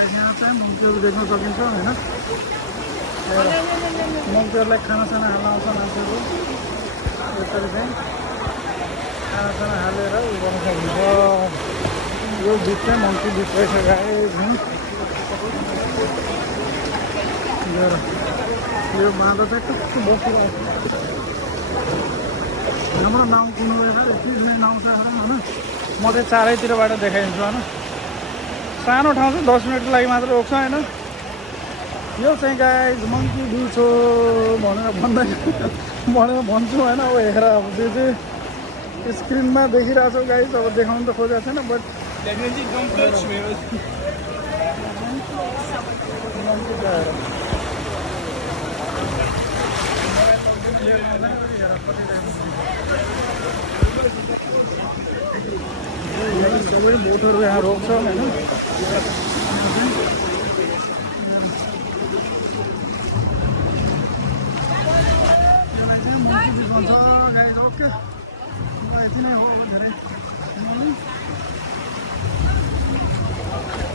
guys यहाँ चाहिँ मङ्कीहरू देख्न सकिन्छ होइन मङ्कीहरूलाई खानासाना हाल्न आउँछ मान्छेहरू यसरी चाहिँ खानासाना हालेर उयो गर्न सकिन्छ यो बिच चाहिँ मङ्की बिच रहेछ गाइस यो बाँधो चाहिँ कस्तो बसिरहेको हाम्रो नाउँ कुन रहेछ यति ठुलै नाउँ छ होइन म चाहिँ चारैतिरबाट देखाइदिन्छु होइन सानो ठाउँ चाहिँ 10 मिनटको लागि मात्र रोक्छ होइन यो चाहिँ गाइस मङ्की बिच हो भनेर भन्छु होइन अब हेर अब त्यो चाहिँ स्क्रिनमा देखिरहेको छ गाइस अब देखाउनु त खोजेको छैन बट सबै बोटहरू यहाँ रोक्छ होइन ओके यति नै हो धेरै